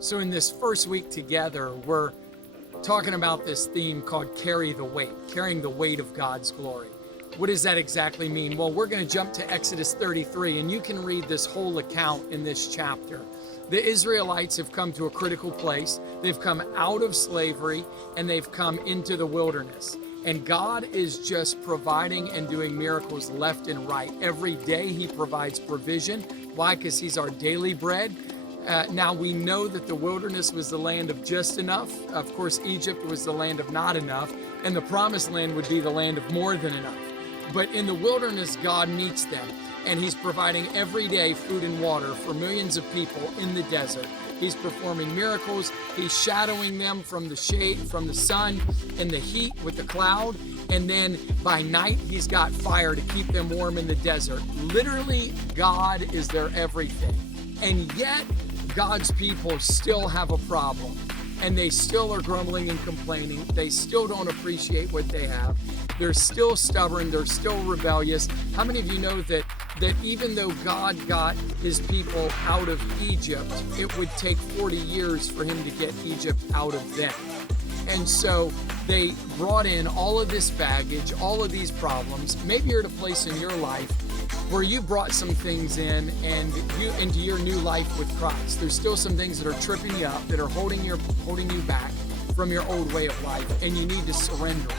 So in this first week together, we're talking about this theme called carrying the weight of God's glory. What does that exactly mean? Well, we're going to jump to Exodus 33, and you can read this whole account in this chapter. The Israelites have come to a critical place. They've come out of slavery, and they've come into the wilderness. And God is just providing and doing miracles left and right. Every day He provides provision. Why? Because He's our daily bread. Now we know that the wilderness was the land of just enough. Of course, Egypt was the land of not enough, and the promised land would be the land of more than enough. But in the wilderness, God meets them, and He's providing every day food and water for millions of people in the desert. He's performing miracles. He's shadowing them from the shade, from the sun and the heat with the cloud. And then by night, He's got fire to keep them warm in the desert. Literally, God is their everything. And yet, God's people still have a problem, and they still are grumbling and complaining. They still don't appreciate what they have. They're still stubborn. They're still rebellious. How many of you know that even though God got His people out of Egypt, it would take 40 years for Him to get Egypt out of them? And so they brought in all of this baggage, all of these problems. Maybe you're at a place in your life where you brought some things in and you into your new life with Christ. There's still some things that are tripping you up, that are holding you back from your old way of life, and you need to surrender.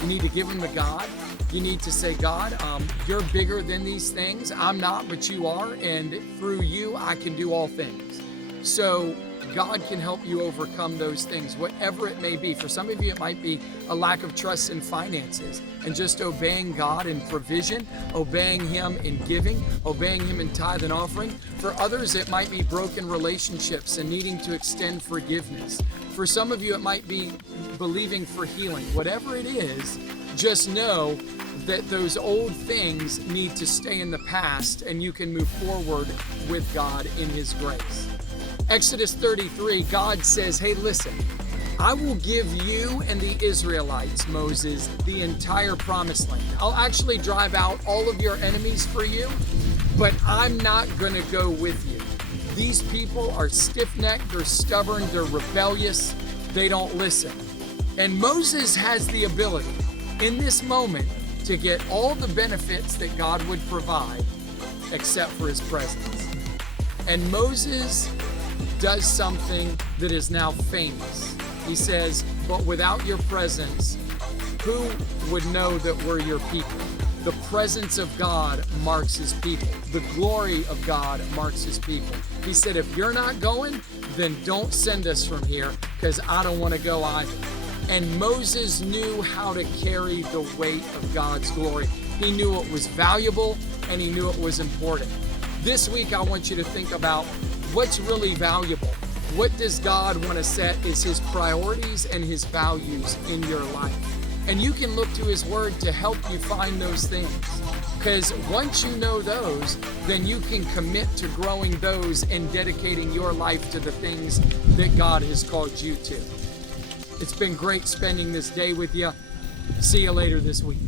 You need to give them to God. You need to say, God, you're bigger than these things. I'm not, but you are, and through you, I can do all things. So God can help you overcome those things, whatever it may be. For some of you, it might be a lack of trust in finances and just obeying God in provision, obeying Him in giving, obeying Him in tithe and offering. For others, it might be broken relationships and needing to extend forgiveness. For some of you, it might be believing for healing. Whatever it is, just know that those old things need to stay in the past, and you can move forward with God in His grace. Exodus 33, God says, hey, listen, I will give you and the Israelites, Moses, the entire promised land. I'll actually drive out all of your enemies for you, but I'm not going to go with you. These people are stiff-necked, they're stubborn, they're rebellious, they don't listen. And Moses has the ability in this moment to get all the benefits that God would provide except for His presence. And Moses does something that is now famous. He says, but without your presence, who would know that we're your people? The presence of God marks His people. The glory of God marks His people. He said, if you're not going, then don't send us from here, because I don't want to go either. And Moses knew how to carry the weight of God's glory. He knew it was valuable, and he knew it was important. This week, I want you to think about what's really valuable. What does God want to set as His priorities and His values in your life? And you can look to His Word to help you find those things. Because once you know those, then you can commit to growing those and dedicating your life to the things that God has called you to. It's been great spending this day with you. See you later this week.